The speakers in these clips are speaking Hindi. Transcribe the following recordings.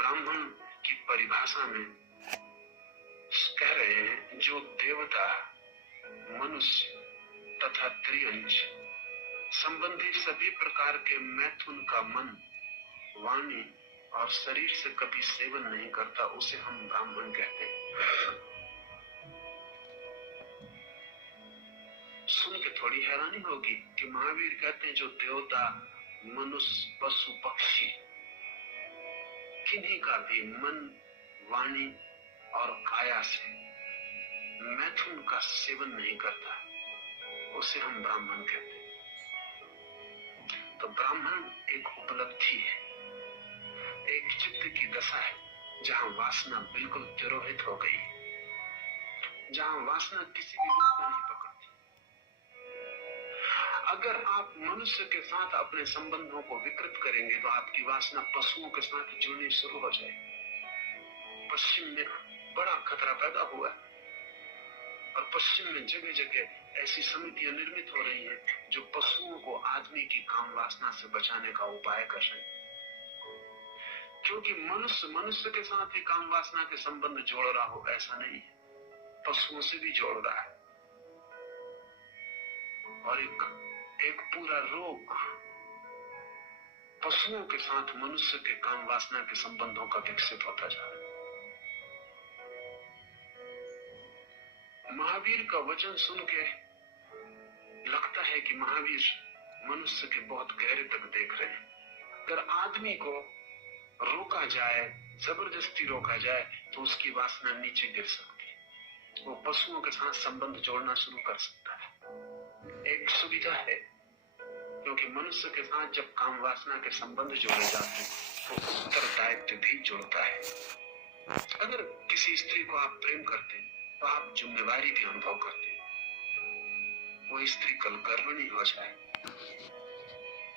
ब्राह्मण की परिभाषा में कह रहे हैं जो देवता, मनुष्य तथा त्रियंच संबंधी सभी प्रकार के मैथुन का मन, वाणी और शरीर से कभी सेवन नहीं करता, उसे हम ब्राह्मण कहते हैं। सुन के थोड़ी हैरानी होगी कि महावीर कहते हैं जो देवता, मनुष्य, पशु, पक्षी किन्हीं का भी मन, वाणी और काया से मैथुन का सेवन नहीं करता, उसे हम ब्राह्मण कहते हैं। तो ब्राह्मण एक उपलब्धि है, एक चित्त की दशा है जहां वासना बिल्कुल तिरोहित हो गई, जहां वासना किसी भी रूप में नहीं पकड़ती। अगर आप मनुष्य के साथ अपने संबंधों को विकृत करेंगे तो आपकी वासना पशुओं के साथ जुड़नी शुरू हो जाएगी। पश्चिम में बड़ा खतरा पैदा हुआ है और पश्चिम में जगह जगह ऐसी समितियां निर्मित हो रही हैं जो पशुओं को आदमी की काम वासना से बचाने का उपाय कर रही हैं। क्योंकि मनुष्य मनुष्य के साथ ही काम वासना के संबंध जोड़ रहा हो ऐसा नहीं है, पशुओं से भी जोड़ रहा है। और एक पूरा रोग पशुओं के साथ मनुष्य के काम वासना के संबंधों का विकसित होता जा रहा है। महावीर का वचन सुन के लगता है कि महावीर मनुष्य के बहुत गहरे तक देख रहे हैं। अगर आदमी को रोका जाए, जबरदस्ती रोका जाए, तो उसकी वासना नीचे गिर सकती है, वो पशुओं के साथ संबंध जोड़ना शुरू कर सकता है। एक सुविधा है, क्योंकि मनुष्य के साथ जब काम वासना के संबंध जोड़े जाते हैं तो उत्तरदायित्व भी जुड़ता है। अगर किसी स्त्री को आप प्रेम करते हैं तो आप जिम्मेवारी भी अनुभव करते हैं। वो स्त्री कल गर्भिणी हो जाए,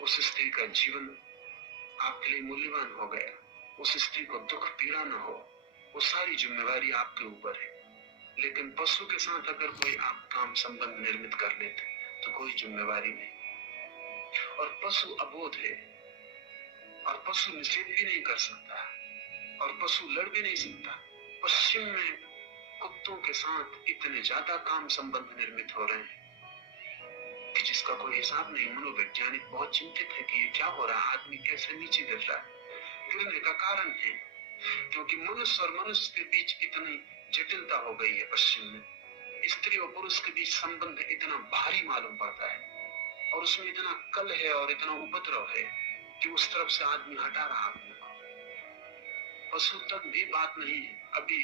उस स्त्री का जीवन आपके लिए मूल्यवान हो गया, उस स्त्री को दुख पीड़ा न हो, वो सारी जिम्मेवारी आपके ऊपर है। लेकिन पशु के साथ अगर कोई आप काम संबंध निर्मित कर लेते तो कोई जिम्मेवारी नहीं। और पशु अबोध है और पशु निषेध भी नहीं कर सकता और पशु लड़ भी नहीं सकता। पश्चिम में कुत्तों के साथ इतने ज्यादा काम संबंध निर्मित हो रहे हैं कि जिसका कोई हिसाब नहीं। मनोवैज्ञानिक बहुत चिंतित है कि ये क्या हो रहा है, आदमी कैसे नीचे गिर रहा है। गिरने का कारण है क्योंकि मनुष्य और मनुष्य के बीच इतनी जटिलता हो गई है। पश्चिम में स्त्री और पुरुष के बीच संबंध इतना भारी मालूम पड़ता है और उसमें इतना कल है और इतना उपद्रव है कि उस तरफ से आदमी हटा रहा आदमी को। पशु तक भी बात नहीं है। अभी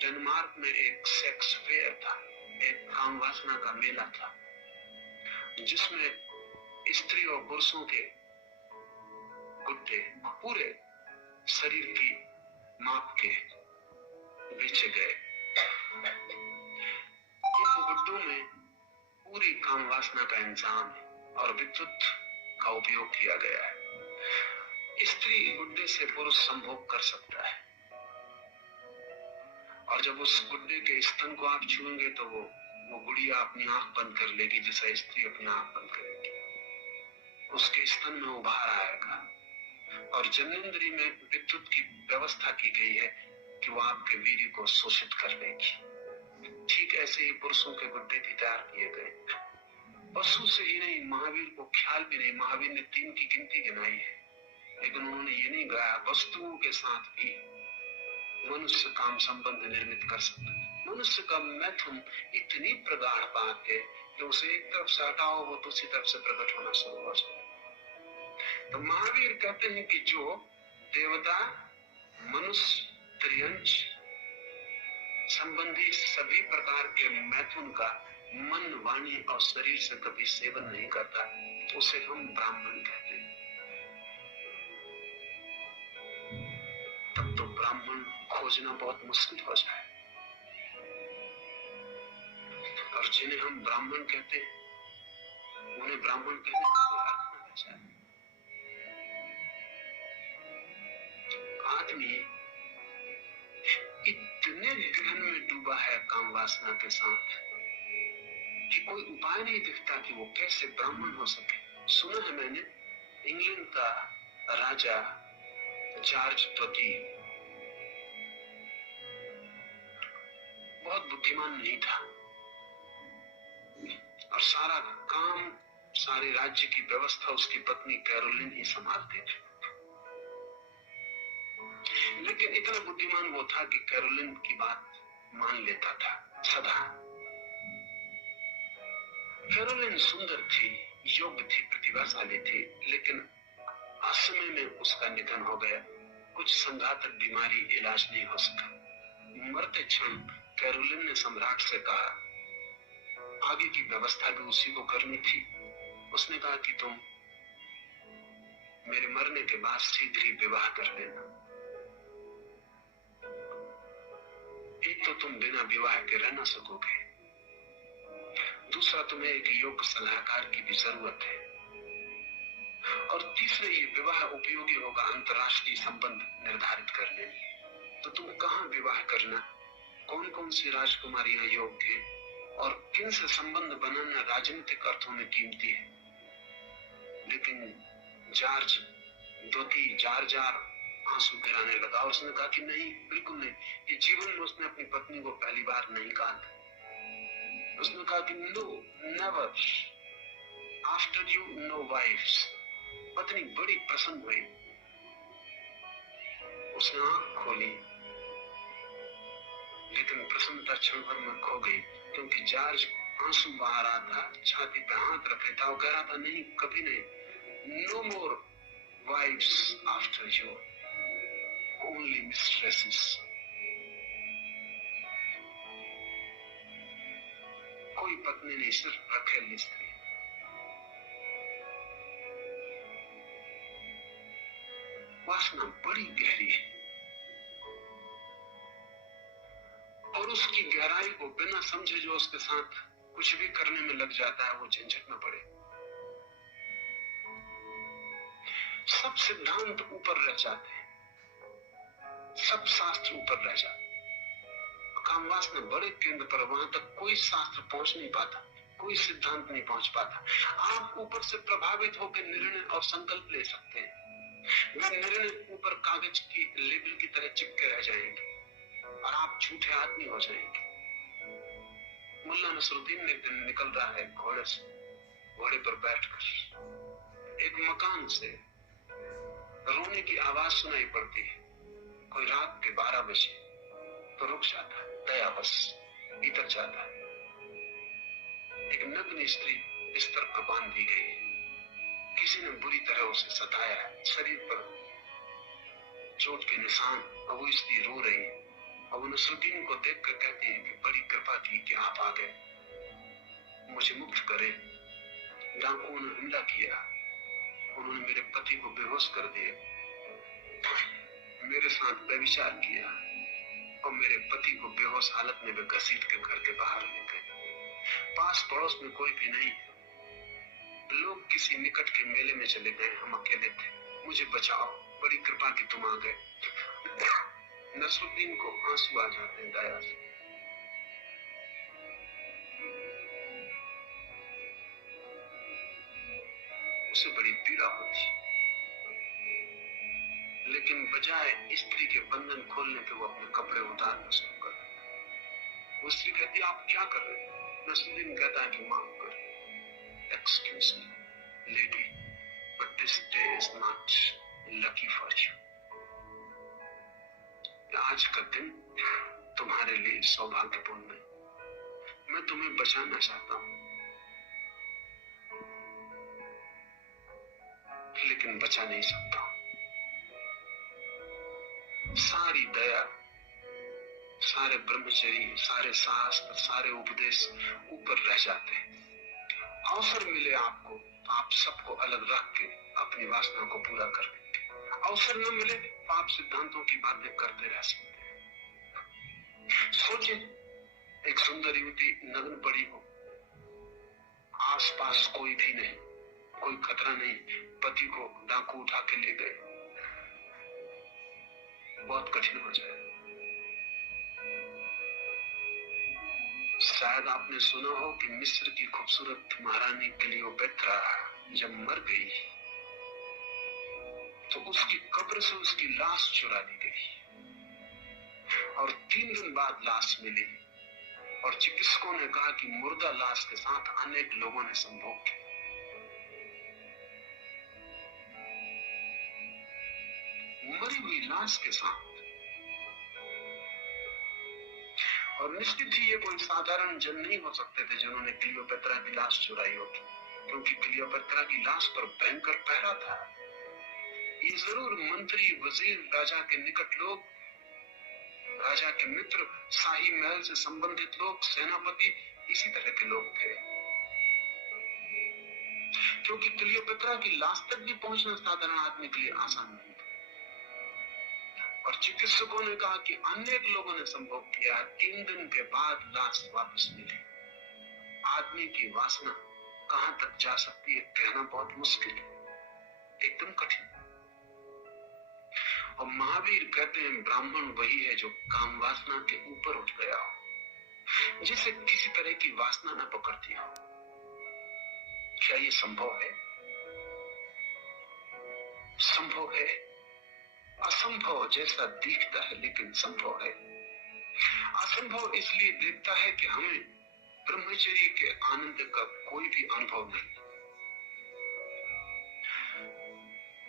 डेनमार्क में एक सेक्स फेयर था, एक काम वासना का मेला था, जिसमें स्त्री और पुरुषों के गुड्डे पूरे शरीर की माप के बेचे गए। इन गुड्डों में पूरी काम वासना का इंतजाम है और विद्युत का उपयोग किया गया है। स्त्री गुड्डे से पुरुष संभोग कर सकता है और जब उस गुड्डे के स्तन को आप छुएंगे तो वो गुड़िया अपनी आंख बंद कर लेगी जैसा स्त्री अपनी आंख बंद करेगी। उसके स्तन में उभार आएगा और जननेंद्रिय में विद्युत की व्यवस्था की गई है कि वो आपके वीर्य को शोषित कर लेगी। ठीक ऐसे ही पुरुषों के गुड्डे भी तैयार किए गए। पशु से ही नहीं, महावीर को ख्याल भी नहीं। महावीर ने 3 की गिनती गिनाई है, लेकिन उन्होंने ये नहीं गाया वस्तुओं के साथ भी मनुष्य काम संबंध निर्मित कर सकता है। मनुष्य का मैथुन इतनी प्रगाढ़ बात है कि उसे एक तरफ से हटाओ वो दूसरी तरफ से प्रकट होना शुरू हो जाए। तो महावीर कहते हैं कि जो देवता, मनुष्य, त्रियंच संबंधी सभी प्रकार के मैथुन का मन, वाणी और शरीर से कभी सेवन नहीं करता, उसे हम ब्राह्मण कहते हैं। तब तो ब्राह्मण खोजना बहुत मुश्किल हो जाए। और जिन्हें हम ब्राह्मण कहते हैं उन्हें ब्राह्मण कहने का कोई अर्थ न बचा है। आदमी इतने गहन में डूबा है काम वासना के साथ कि कोई उपाय नहीं दिखता कि वो कैसे ब्राह्मण हो सके। सुना है मैंने, इंग्लैंड का राजा जॉर्ज द्वितीय बहुत बुद्धिमान नहीं था और सारा काम, सारे राज्य की व्यवस्था उसकी पत्नी कैरोलिन ही संभालती थी। लेकिन इतना बुद्धिमान वो था कि कैरोलिन की बात मान लेता था सदा। कैरोलिन सुंदर थी, योग्य थी, प्रतिभाशाली थी, लेकिन असमय में उसका निधन हो गया। कुछ संघातक बीमारी, इलाज नहीं हो सका। मरते क्षण कैरोलिन ने सम्राट से कहा, आगे की व्यवस्था भी उसी को करनी थी। उसने कहा कि तुम मेरे मरने के बाद शीघ्र ही विवाह कर लेना। एक तो तुम बिना विवाह के रह ना सकोगे, दूसरा तुम्हें एक योग्य सलाहकार की भी जरूरत है, और तीसरे ये विवाह उपयोगी होगा अंतर्राष्ट्रीय संबंध निर्धारित करने में। तो तुम कहाँ विवाह करना, कौन कौन सी राजकुमारियां योग्य है और किन से संबंध बनाना राजनीतिक अर्थों में कीमती है। लेकिन जॉर्ज दोती जार जार आंसू गिराने लगा और उसने कहा कि नहीं, बिल्कुल नहीं। ये जीवन में उसने अपनी पत्नी को पहली बार नहीं कहा था। उसने कहा कि no, never, after you no wives. पत्नी बड़ी प्रसन्न हुई, उसने आंख खोली, लेकिन प्रसन्नता क्षण भर में खो गई, क्योंकि जॉर्ज आंसू बहा रहा था, छाती पे हाथ रखे था और कह रहा था, नहीं, कभी नहीं, no more wives after you, only mistresses. कोई पत्नी नहीं, सिर्फ रखेली स्त्री। वासना बड़ी गहरी है और उसकी गहराई को बिना समझे जो उसके साथ कुछ भी करने में लग जाता है, वो झंझट में पड़े। सब सिद्धांत ऊपर रह जाते हैं, सब शास्त्र ऊपर रह जाते। काम वासना बड़े केंद्र पर, वहां तक कोई शास्त्र पहुंच नहीं पाता, कोई सिद्धांत नहीं पहुंच पाता। आप ऊपर से प्रभावित होकर निर्णय और संकल्प ले सकते हैं, वे निर्णय ऊपर कागज की लेबल की तरह चिपके रह जाएंगे और आप झूठे आदमी हो जाएंगे। मुल्ला नसरुद्दीन एक दिन निकल रहा है घोड़े से, घोड़े पर बैठकर एक मकान से रोने की आवाज सुनाई पड़ती है। कोई रात के 12 बजे तो रुक जाता है, दयावश भीतर जाता है। एक नग्न स्त्री बिस्तर पर बांध दी गई, किसी ने बुरी तरह उसे सताया है, शरीर पर चोट के निशान, और वो स्त्री रो रही है। और नसरुद्दीन को देखकर कहती है कि बड़ी कृपा की कि आप आ गए, मुझे मुक्त करे। डाकुओं ने हमला किया, उन्होंने मेरे पति को बेहोश कर दिया, मेरे साथ व्यभिचार किया और मेरे पति को बेहोश हालत में वे घसीट के घर के बाहर ले गए। पास पड़ोस में कोई भी नहीं, लोग किसी निकट के मेले में चले गए, हम अकेले थे, मुझे बचाओ, बड़ी कृपा की तुम आ गए। नसरुद्दीन को आंसू आ जाते हैं दया से। उसे बड़ी पीड़ा होती, लेकिन बजाय स्त्री के बंधन खोलने के वो अपने कपड़े उतारना शुरू कर। वो स्त्री कहती, आप क्या कर रहे हैं? नसरुद्दीन कहता है कि माफ कर, excuse me lady, but this day is not lucky for you. आज का दिन तुम्हारे लिए सौभाग्यपूर्ण नहीं। मैं तुम्हें बचाना चाहता हूं, लेकिन बचा नहीं सकता। सारी दया, सारे ब्रह्मचर्य, सारे शास्त्र, सारे उपदेश ऊपर रह जाते हैं। अवसर मिले आपको तो आप सबको अलग रख के अपनी वासना को पूरा कर लेंगे। अवसर न मिले तो आप सिद्धांतों की बातें करते रह सकते हैं। सोचिए, एक सुंदर युवती नग्न पड़ी हो, आसपास कोई भी नहीं, कोई खतरा नहीं, पति को डाकू उठा के ले गए, बहुत कठिन हो जाए। शायद आपने सुना हो कि मिस्र की खूबसूरत महारानी क्लियोपेट्रा जब मर गई तो उसकी कब्र से उसकी लाश चुरा ली गई और 3 दिन बाद लाश मिली और चिकित्सकों ने कहा कि मुर्दा लाश के साथ अनेक लोगों ने संभोग किया। मरी हुई लाश के साथ। और निश्चित ही ये कोई साधारण जन नहीं हो सकते थे जिन्होंने क्लियोपेत्रा की लाश चुराई होगी, क्योंकि क्लियोपेत्रा की लाश पर भयंकर पहरा था। ये जरूर मंत्री, वजीर, राजा के निकट लोग, राजा के मित्र, शाही महल से संबंधित लोग, सेनापति, इसी तरह के लोग थे, क्योंकि क्लियोपेत्रा की लाश तक भी पहुंचना साधारण आदमी के लिए आसान नहीं था। और चिकित्सकों ने कहा कि अनेक लोगों ने संभोग किया। 3 दिन के बाद लाश वापस मिली। आदमी की वासना कहां तक जा सकती है कहना बहुत मुश्किल है, एकदम कठिन। और महावीर कहते हैं ब्राह्मण वही है जो काम वासना के ऊपर उठ गया हो, जिसे किसी तरह की वासना न पकड़ती हो। क्या ये संभव है? संभव है। असंभव जैसा दिखता है लेकिन संभव है। असंभव इसलिए दिखता है कि हमें ब्रह्मचर्य के आनंद का कोई भी अनुभव नहीं।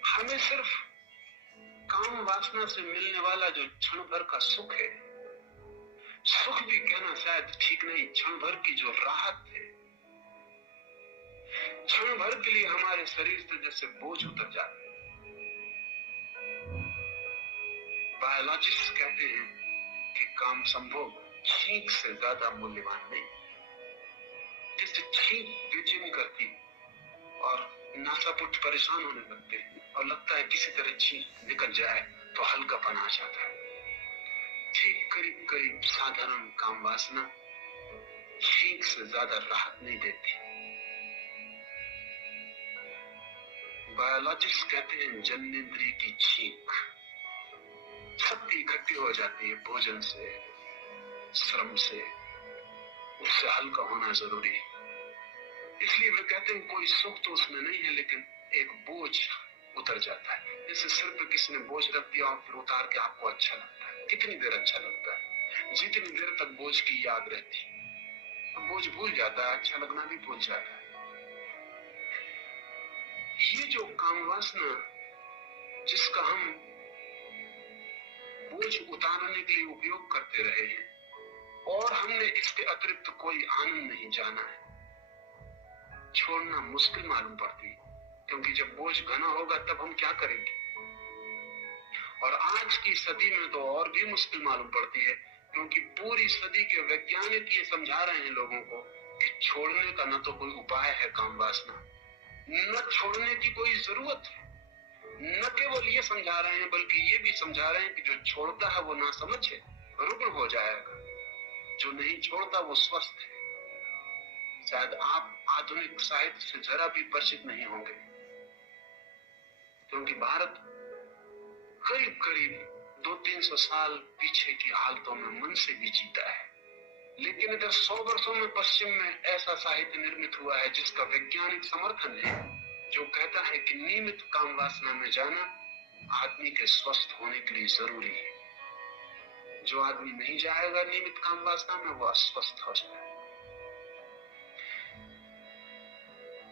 हमें सिर्फ काम वासना से मिलने वाला जो क्षण भर का सुख है, सुख भी कहना शायद ठीक नहीं, क्षण भर की जो राहत है, क्षण भर के लिए हमारे शरीर से जैसे बोझ उतर जाता है। बायोलॉजिस्ट कहते हैं कि काम संभोग छींक से ज्यादा मूल्यवान नहीं। जैसे छींक बेचैनी करती और नासापुट परेशान होने लगते हैं और लगता है किसी तरह छींक निकल जाए तो हल्कापन आ जाता है, ठीक करीब करीब साधारण काम वासना छींक से ज्यादा राहत नहीं देती। बायोलॉजिस्ट कहते हैं जन्नेंद्रिय की छींक शक्ति इकट्ठी हो जाती है भोजन से, श्रम से, उससे हल्का होना जरूरी है। इसलिए वे कहते हैं कोई सुख तो उसमें नहीं है लेकिन एक बोझ उतर जाता है। जैसे सिर पे किसी ने बोझ रख दिया और फिर उतार के आपको अच्छा लगता है। कितनी देर अच्छा लगता है? जितनी देर तक बोझ की याद रहती है। तो बोझ भूल जाता है, अच्छा लगना भी भूल जाता है। ये जो काम वासना जिसका हम बोझ उतारने के लिए उपयोग करते रहे हैं और हमने इसके अतिरिक्त कोई आनंद नहीं जाना है, छोड़ना मुश्किल मालूम पड़ती है। क्योंकि जब बोझ घना होगा तब हम क्या करेंगे? और आज की सदी में तो और भी मुश्किल मालूम पड़ती है, क्योंकि पूरी सदी के वैज्ञानिक ये समझा रहे हैं लोगों को कि छोड़ने का न तो कोई उपाय है काम वासना, न छोड़ने की कोई जरूरत है। न केवल ये समझा रहे हैं बल्कि ये भी समझा रहे हैं कि जो छोड़ता है वो ना समझ है, रुग्ण हो जाएगा, जो नहीं छोड़ता वो स्वस्थ है। शायद आप आधुनिक साहित्य से जरा भी परिचित नहीं होंगे, क्योंकि भारत करीब करीब 200-300 साल पीछे की हालतों में मन से भी जीता है, लेकिन इधर 100 वर्षों में पश्चिम में ऐसा साहित्य निर्मित हुआ है जिसका वैज्ञानिक समर्थन है, जो कहता है कि नियमित काम वासना में जाना आदमी के स्वस्थ होने के लिए जरूरी है। जो आदमी नहीं जाएगा नियमित काम वासना में वो अस्वस्थ हो जाएगा।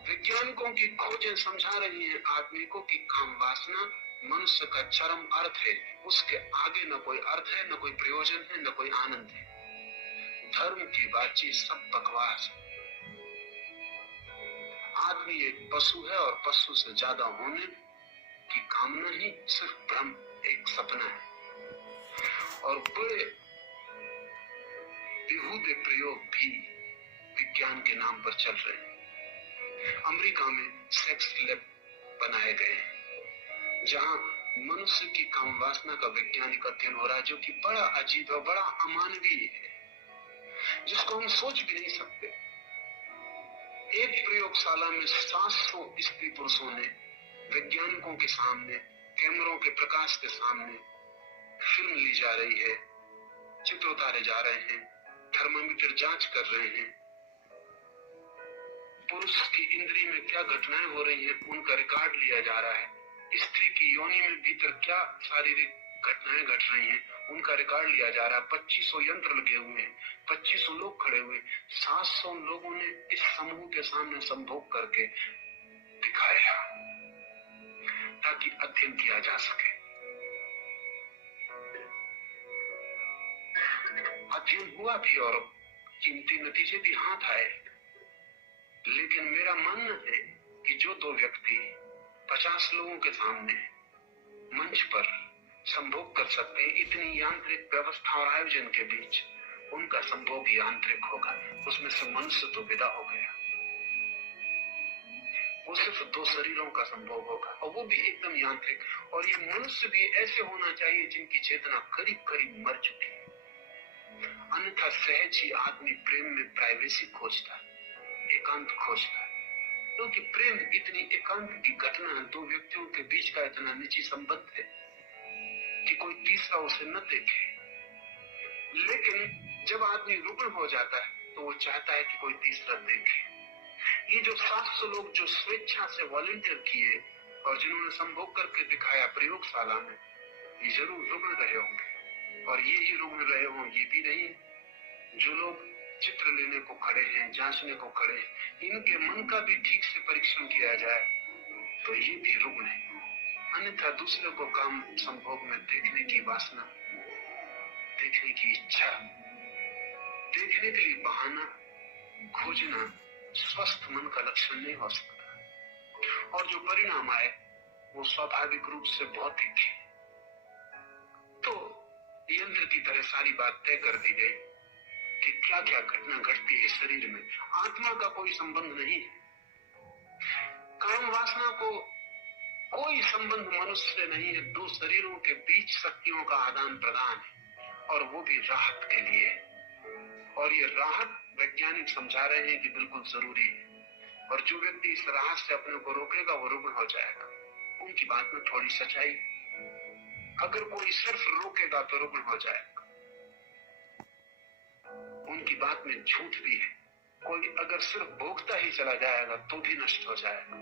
वैज्ञानिकों की खोजें समझा रही हैं आदमी को कि काम वासना मनुष्य का चरम अर्थ है, उसके आगे न कोई अर्थ है, न कोई प्रयोजन है, न कोई आनंद है। धर्म की बातचीत सब बकवास है। आदमी एक पशु है और पशु से ज्यादा होने की कामना ही सिर्फ भ्रम, एक सपना है। और बड़े बेहूदे प्रयोग भी विज्ञान के नाम पर चल रहे हैं। अमेरिका में सेक्स लैब बनाए गए हैं जहां मनुष्य की काम वासना का वैज्ञानिक अध्ययन हो रहा है, जो कि बड़ा अजीब और बड़ा अमानवीय है, जिसको हम सोच भी नहीं सकते। एक प्रयोगशाला में 700 स्त्री पुरुषों ने वैज्ञानिकों के सामने, कैमरों के प्रकाश के सामने फिल्म ली जा रही है, चित्र उतारे जा रहे हैं, थर्मामीटर जांच कर रहे हैं, पुरुष की इंद्री में क्या घटनाएं हो रही हैं उनका रिकॉर्ड लिया जा रहा है, स्त्री की योनि में भीतर क्या शारीरिक घटनाएं घट रही हैं, उनका रिकॉर्ड लिया जा रहा है। 2500 यंत्र लगे हुए हैं, 2500 लोग खड़े हुए, 700 लोगों ने इस समूह के सामने संभोग करके दिखाया ताकि अध्ययन किया जा सके। अध्ययन हुआ भी और कीमती नतीजे भी हाथ आए। लेकिन मेरा मानना है कि जो दो व्यक्ति 50 लोगों के सामने मंच पर संभोग कर सकते हैं, इतनी यांत्रिक व्यवस्था और आयोजन के बीच उनका संभोग यांत्रिक होगा। उसमें से मनुष्य तो विदा हो गया, वो सिर्फ दो शरीरों का संभोग होगा और वो भी एकदम यांत्रिक। और ये मनुष्य भी ऐसे होना चाहिए जिनकी चेतना करीब करीब मर चुकी है, अन्यथा सहज ही आदमी प्रेम में प्राइवेसी खोजता है, एकांत खोजता है। क्योंकि प्रेम इतनी एकांत की घटना है, दो व्यक्तियों के बीच का इतना निजी संबंध है कि कोई तीसरा उसे न देखे। लेकिन जब आदमी रुग्ण हो जाता है तो वो चाहता है कि कोई तीसरा देखे। ये जो 700 लोग जो स्वेच्छा से वॉलंटियर किए और जिन्होंने संभोग करके दिखाया प्रयोगशाला में, ये जरूर रुग्ण रहे होंगे। और ये ही रुग्ण रहे हों ये भी नहीं, जो लोग चित्र लेने को खड़े हैं, जांचने को खड़े हैं, इनके मन का भी ठीक से परीक्षण किया जाए तो ये भी रुग्ण है। अन्यथा दूसरे को काम संभोग में देखने की वासना, देखने की इच्छा, देखने के लिए बहाना खोजना स्वस्थ मन का लक्षण नहीं हो सकता। और जो परिणाम आए वो स्वाभाविक रूप से भौतिक है। तो यंत्र की तरह सारी बात तय कर दी गई कि क्या क्या घटना घटती है शरीर में। आत्मा का कोई संबंध नहीं है, काम वासना को कोई संबंध मनुष्य से नहीं है। दो शरीरों के बीच शक्तियों का आदान प्रदान है और वो भी राहत के लिए। और ये राहत वैज्ञानिक समझा रहे हैं कि बिल्कुल जरूरी है। और जो व्यक्ति इस राहत से अपने को रोकेगा वो रुग्ण हो जाएगा। उनकी बात में थोड़ी सच्चाई, अगर कोई सिर्फ रोकेगा तो रुग्ण हो जाएगा। उनकी बात में झूठ भी है, कोई अगर सिर्फ भोगता ही चला जाएगा तो भी नष्ट हो जाएगा।